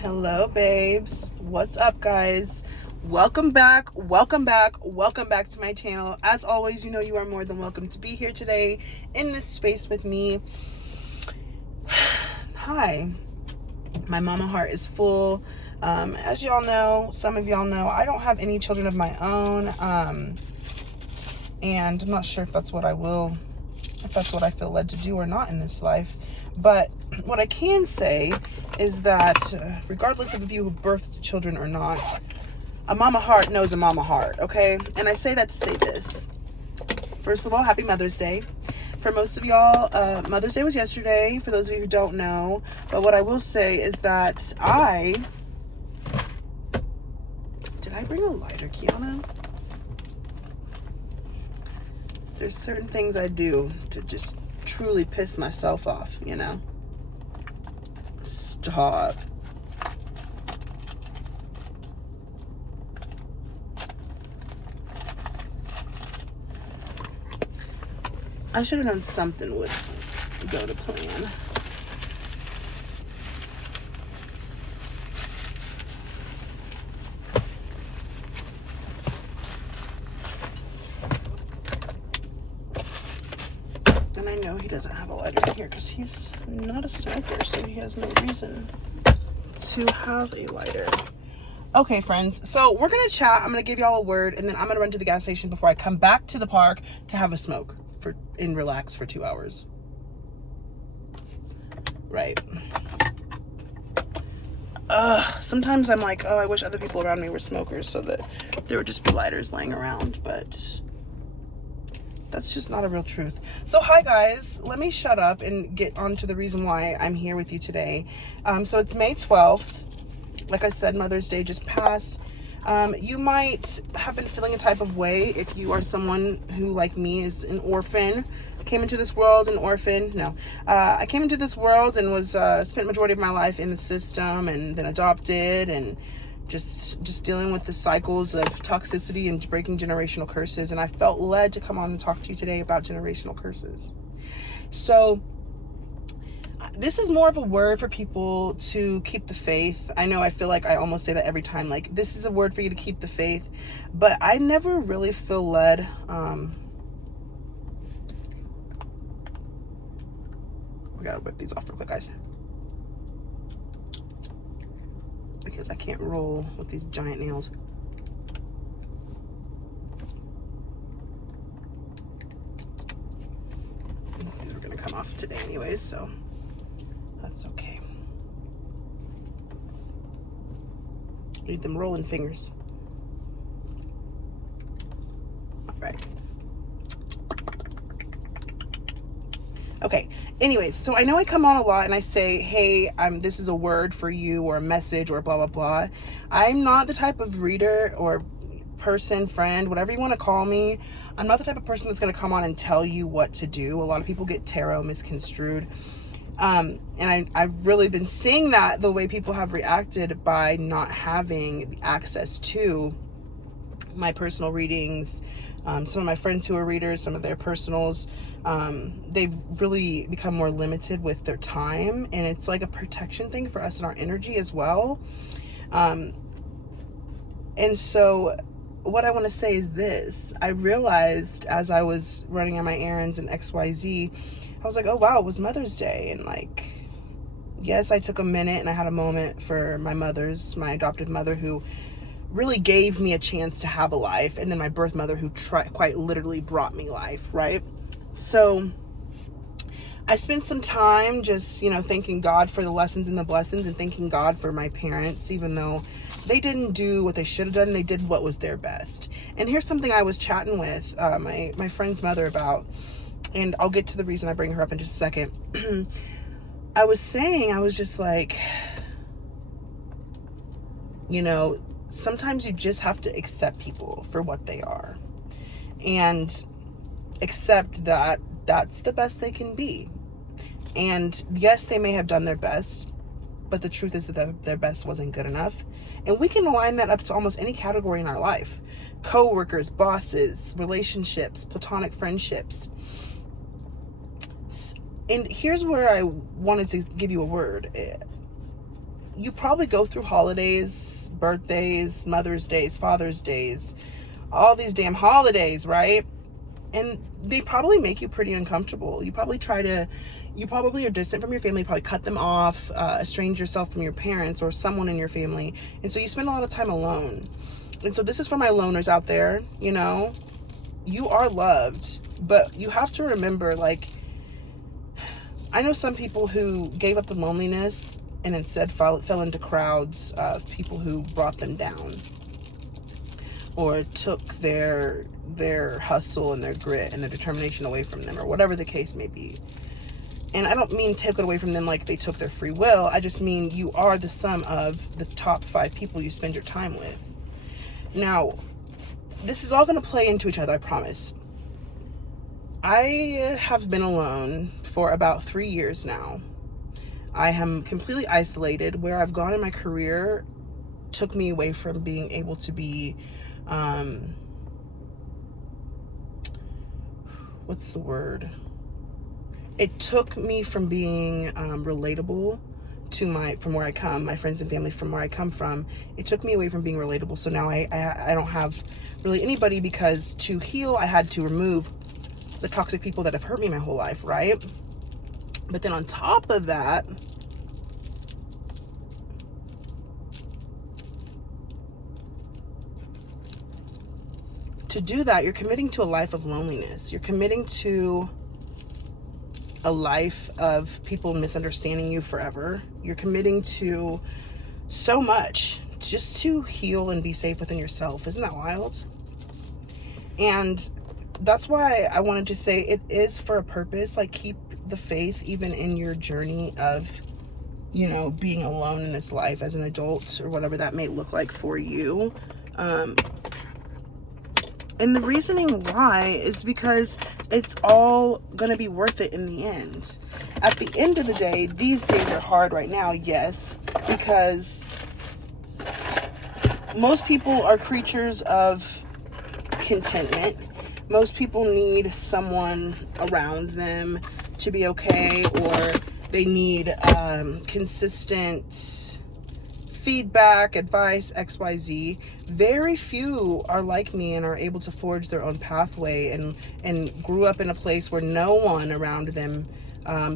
Hello, babes. What's up, guys? Welcome back. Welcome back. Welcome back to my channel. As always, you know you are more than welcome to be here today in this space with me. Hi. My mama heart is full. As y'all know, some of y'all know, I don't have any children of my own. And I'm not sure if that's what I feel led to do or not in this life. But what I can say is that regardless of if you have birthed children or not, a mama heart knows a mama heart, okay? And I say that to say this. First of all, happy Mother's Day. For most of y'all, Mother's Day was yesterday, for those of you who don't know. But what I will say is that did I bring a lighter, Kianna? There's certain things I do to just truly piss myself off, you know? Stop. I should have known something would go to plan. And I know he doesn't have a lighter in here because he's not a smoker, so he has no reason to have a lighter. Okay, friends, so we're gonna chat. I'm gonna give y'all a word, and then I'm gonna run to the gas station before I come back to the park to have a smoke and relax for 2 hours. Right. Sometimes I'm like, oh, I wish other people around me were smokers so that there would just be lighters laying around, but that's just not a real truth. So hi guys, let me shut up and get on to the reason why I'm here with you today. So it's May 12th. Like I said, Mother's Day just passed. You might have been feeling a type of way if you are someone who, like me, is an orphan. I came into this world an orphan. No, I came into this world and was spent majority of my life in the system, and then adopted, and just dealing with the cycles of toxicity and breaking generational curses. And I felt led to come on and talk to you today about generational curses. So this is more of a word for people to keep the faith. I know I feel like I almost say that every time, like, this is a word for you to keep the faith, but I never really feel led. We gotta whip these off real quick, guys, because I can't roll with these giant nails. These were gonna come off today anyways, so that's okay. Need them rolling fingers. All right. Okay. Anyways, so I know I come on a lot and I say, hey, this is a word for you, or a message, or blah, blah, blah. I'm not the type of reader or person, friend, whatever you want to call me. I'm not the type of person that's going to come on and tell you what to do. A lot of people get tarot misconstrued. And I've really been seeing that the way people have reacted by not having access to my personal readings. Some of my friends who are readers, some of their personals, they've really become more limited with their time, and it's like a protection thing for us and our energy as well. And so what I want to say is this. I realized as I was running on my errands and XYZ, I was like, oh wow, it was Mother's Day. And like, yes, I took a minute and I had a moment for my adopted mother, who really gave me a chance to have a life, and then my birth mother, who quite literally brought me life, right? So I spent some time just, thanking God for the lessons and the blessings, and thanking God for my parents, even though they didn't do what they should have done. They did what was their best. And here's something I was chatting with my friend's mother about, and I'll get to the reason I bring her up in just a second. I was just like, sometimes you just have to accept people for what they are, and accept that that's the best they can be. And yes, they may have done their best, but the truth is that their best wasn't good enough. And we can align that up to almost any category in our life: co-workers, bosses, relationships, platonic friendships. And here's where I wanted to give you a word. you probably go through holidays, birthdays, Mother's Days, Father's Days, all these damn holidays, right? And they probably make you pretty uncomfortable. You probably are distant from your family, probably cut them off, estrange yourself from your parents or someone in your family. And so you spend a lot of time alone. And so this is for my loners out there, you know, you are loved, but you have to remember, like, I know some people who gave up the loneliness and instead fell into crowds of people who brought them down or took their hustle and their grit and their determination away from them, or whatever the case may be. And I don't mean take it away from them like they took their free will. I just mean you are the sum of the top 5 people you spend your time with. Now, this is all going to play into each other, I promise. I have been alone for about 3 years now. I am completely isolated. Where I've gone in my career took me away from being able to be, what's the word? It took me from being relatable to from where I come, my friends and family from where I come from. It took me away from being relatable. So now I don't have really anybody, because to heal, I had to remove the toxic people that have hurt me my whole life, right? But then on top of that, to do that, you're committing to a life of loneliness. You're committing to a life of people misunderstanding you forever. You're committing to so much just to heal and be safe within yourself. Isn't that wild? And that's why I wanted to say it is for a purpose. Like, keep the faith even in your journey of, you know, being alone in this life as an adult, or whatever that may look like for you. And the reasoning why is because it's all going to be worth it in the end. At the end of the day, these days are hard right now, yes, because most people are creatures of contentment. Most people need someone around them to be okay, or they need consistent feedback, advice, XYZ. Very few are like me and are able to forge their own pathway and grew up in a place where no one around them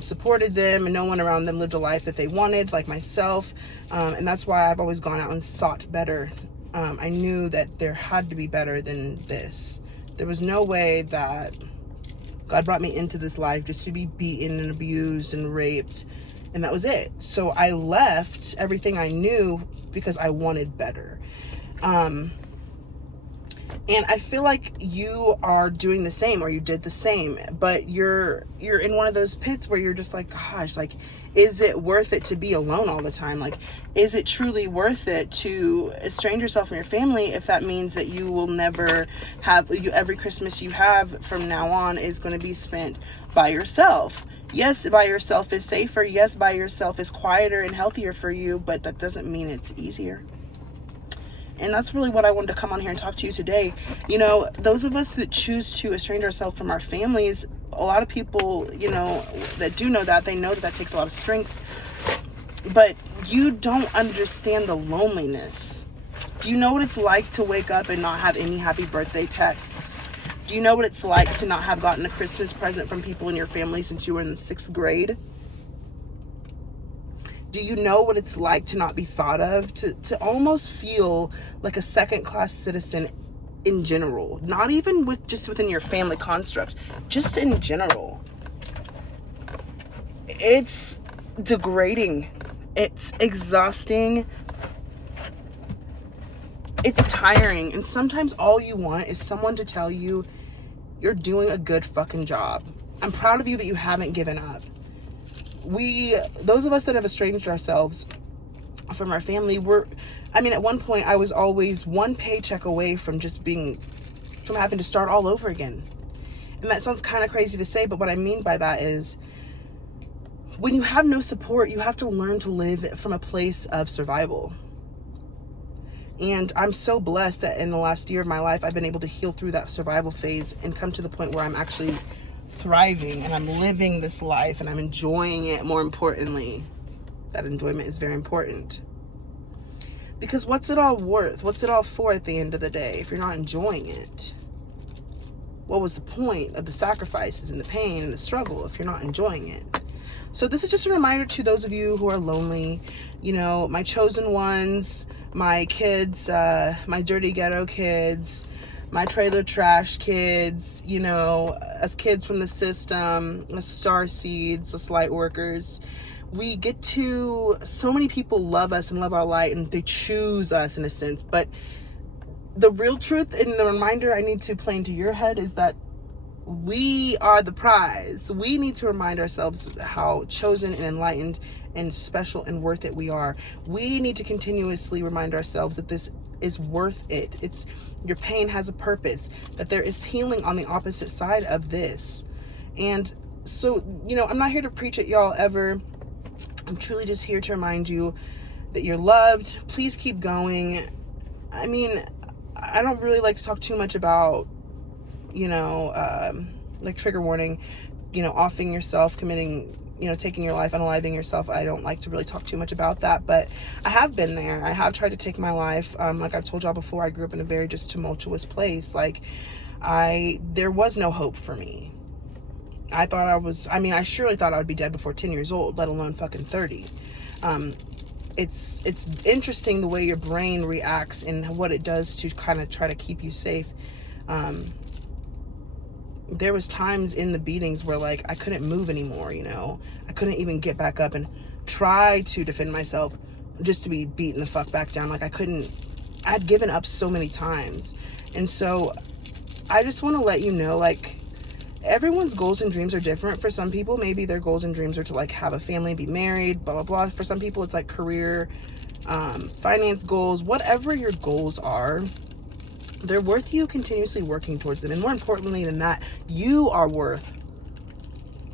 supported them, and no one around them lived a life that they wanted, like myself. And that's why I've always gone out and sought better. I knew that there had to be better than this. There was no way that God brought me into this life just to be beaten and abused and raped, and that was it. So I left everything I knew because I wanted better. And I feel like you are doing the same, or you did the same, but you're in one of those pits where you're just like, gosh, like, is it worth it to be alone all the time? Like, is it truly worth it to estrange yourself from your family if that means that you will never have, every Christmas you have from now on is going to be spent by yourself? Yes, by yourself is safer. Yes, by yourself is quieter and healthier for you, but that doesn't mean it's easier. And that's really what I wanted to come on here and talk to you today. You know, those of us that choose to estrange ourselves from our families, a lot of people, you know, that do know that, they know that that takes a lot of strength. But you don't understand the loneliness. Do you know what it's like to wake up and not have any happy birthday texts? Do you know what it's like to not have gotten a Christmas present from people in your family since you were in the 6th grade? Do you know what it's like to not be thought of? To almost feel like a second-class citizen in general, not even just within your family construct, just in general. It's degrading. It's exhausting. It's tiring. And sometimes all you want is someone to tell you you're doing a good fucking job. I'm proud of you that you haven't given up. Those of us that have estranged ourselves from our family, at one point I was always one paycheck away from from having to start all over again. And that sounds kind of crazy to say, but what I mean by that is, when you have no support, you have to learn to live from a place of survival. And I'm so blessed that in the last year of my life, I've been able to heal through that survival phase and come to the point where I'm actually thriving and I'm living this life and I'm enjoying it. More importantly, that enjoyment is very important. Because what's it all worth? What's it all for at the end of the day if you're not enjoying it? What was the point of the sacrifices and the pain and the struggle if you're not enjoying it? So this is just a reminder to those of you who are lonely, you know, my chosen ones, my kids, my dirty ghetto kids, my trailer trash kids, you know, us kids from the system, us star seeds, us light workers. We get to, so many people love us and love our light, and they choose us in a sense. But the real truth and the reminder I need to play into your head is that we are the prize. We need to remind ourselves how chosen and enlightened and special and worth it we are. We need to continuously remind ourselves that this is worth it. It's, your pain has a purpose, that there is healing on the opposite side of this. And so, you know, I'm not here to preach at y'all ever. I'm truly just here to remind you that you're loved. Please keep going. I mean, I don't really like to talk too much about, you know, like trigger warning, you know, offing yourself, committing, you know, taking your life, unaliving yourself. I don't like to really talk too much about that, but I have been there. I have tried to take my life. Like I've told y'all before, I grew up in a very just tumultuous place. Like there was no hope for me. I surely thought I would be dead before 10 years old, let alone fucking 30. It's interesting the way your brain reacts and what it does to kind of try to keep you safe. There was times in the beatings where like I couldn't move anymore, you know. I couldn't even get back up and try to defend myself just to be beaten the fuck back down. Like I had given up so many times. And so I just want to let you know, like, everyone's goals and dreams are different. For some people, maybe their goals and dreams are to like have a family, be married, blah, blah, blah. For some people, it's like career, finance goals, whatever your goals are, they're worth you continuously working towards them. And more importantly than that, you are worth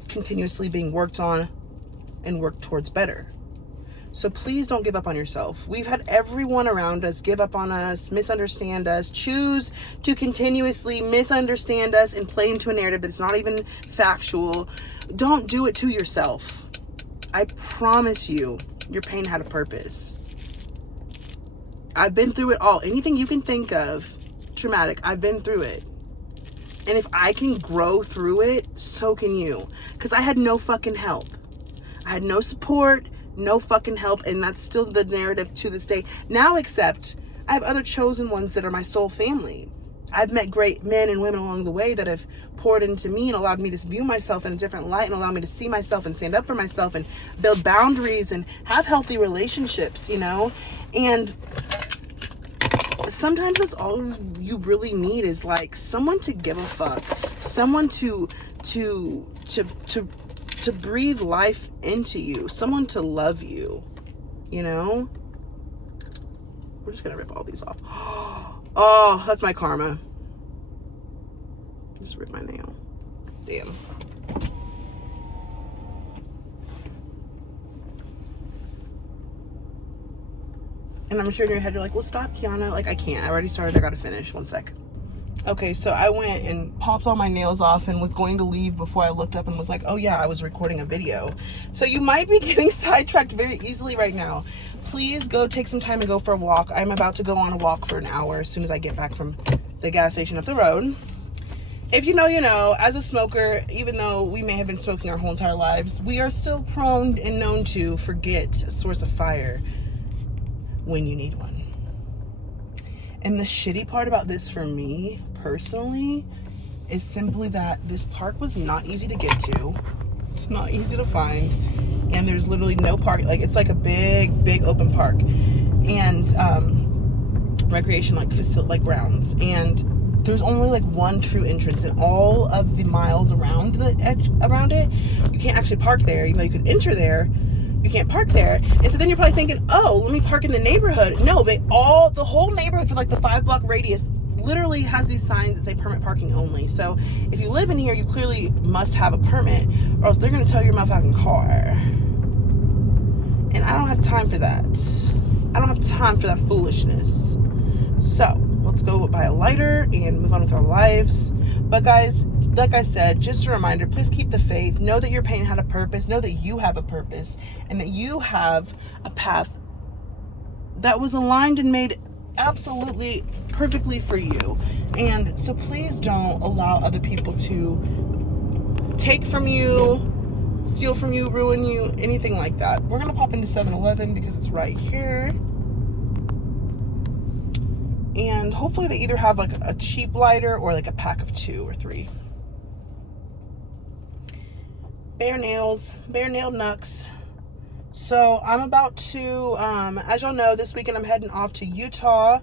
continuously being worked on and worked towards better. So please don't give up on yourself. We've had everyone around us give up on us, misunderstand us, choose to continuously misunderstand us and play into a narrative that's not even factual. Don't do it to yourself. I promise you, your pain had a purpose. I've been through it all. Anything you can think of, traumatic, I've been through it. And if I can grow through it, so can you. Because I had no fucking help. I had no support, no fucking help, and that's still the narrative to this day. Now, except I have other chosen ones that are my soul family. I've met great men and women along the way that have poured into me and allowed me to view myself in a different light and allow me to see myself and stand up for myself and build boundaries and have healthy relationships, you know? And sometimes that's all you really need, is like someone to give a fuck, someone to breathe life into you, someone to love you, you know? We're just gonna rip all these off. Oh, that's my karma. Just rip my nail. Damn. And I'm sure in your head you're like, well, stop, Kianna. Like, I can't. I already started. I gotta finish. One sec. Okay, so I went and popped all my nails off and was going to leave before I looked up and was like, oh yeah, I was recording a video. So you might be getting sidetracked very easily right now. Please go take some time and go for a walk. I'm about to go on a walk for an hour as soon as I get back from the gas station up the road. If you know, you know. As a smoker, even though we may have been smoking our whole entire lives, we are still prone and known to forget a source of fire when you need one. And the shitty part about this for me personally is simply that this park was not easy to get to. It's not easy to find, and there's literally no park. Like, it's like a big open park and recreation like grounds, and there's only like one true entrance, and all of the miles around it, you can't actually park there. Even though you could enter there, you can't park there. And so then you're probably thinking, oh, let me park in the neighborhood. No, the whole neighborhood for like the 5-block radius literally has these signs that say permit parking only. So if you live in here, you clearly must have a permit, or else they're gonna tow your motherfucking car. And I don't have time for that. I don't have time for that foolishness. So let's go buy a lighter and move on with our lives. But guys, like I said, just a reminder, please keep the faith. Know that your pain had a purpose. Know that you have a purpose, and that you have a path that was aligned and made absolutely perfectly for you. And so please don't allow other people to take from you, steal from you, ruin you, anything like that. We're gonna pop into 7-Eleven because it's right here. And hopefully they either have like a cheap lighter or like a pack of 2 or 3. Bare nails, bare nail knucks. So I'm about to, as y'all know, this weekend I'm heading off to Utah.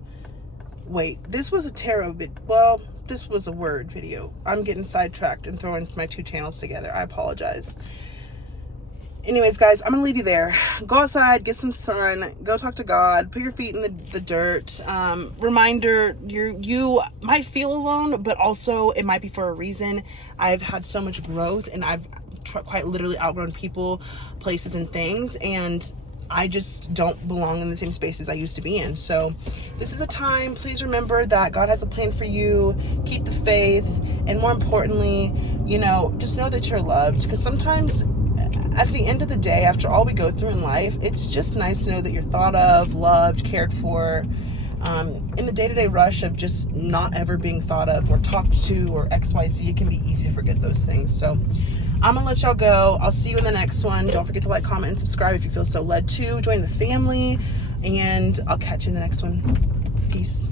Wait, this was a tarot vid. Well, this was a word video. I'm getting sidetracked and throwing my 2 channels together. I apologize. Anyways, guys, I'm gonna leave you there. Go outside, get some sun, go talk to God, put your feet in the dirt. Reminder, you might feel alone, but also it might be for a reason. I've had so much growth, and I've quite literally outgrown people, places, and things, and I just don't belong in the same spaces I used to be in. So this is a time, please remember that God has a plan for you. Keep the faith, and more importantly, you know, just know that you're loved, because sometimes at the end of the day, after all we go through in life, it's just nice to know that you're thought of, loved, cared for. In the day-to-day rush of just not ever being thought of or talked to or XYZ, it can be easy to forget those things. So I'm gonna let y'all go. I'll see you in the next one. Don't forget to like, comment, and subscribe if you feel so led to. Join the family, and I'll catch you in the next one. Peace.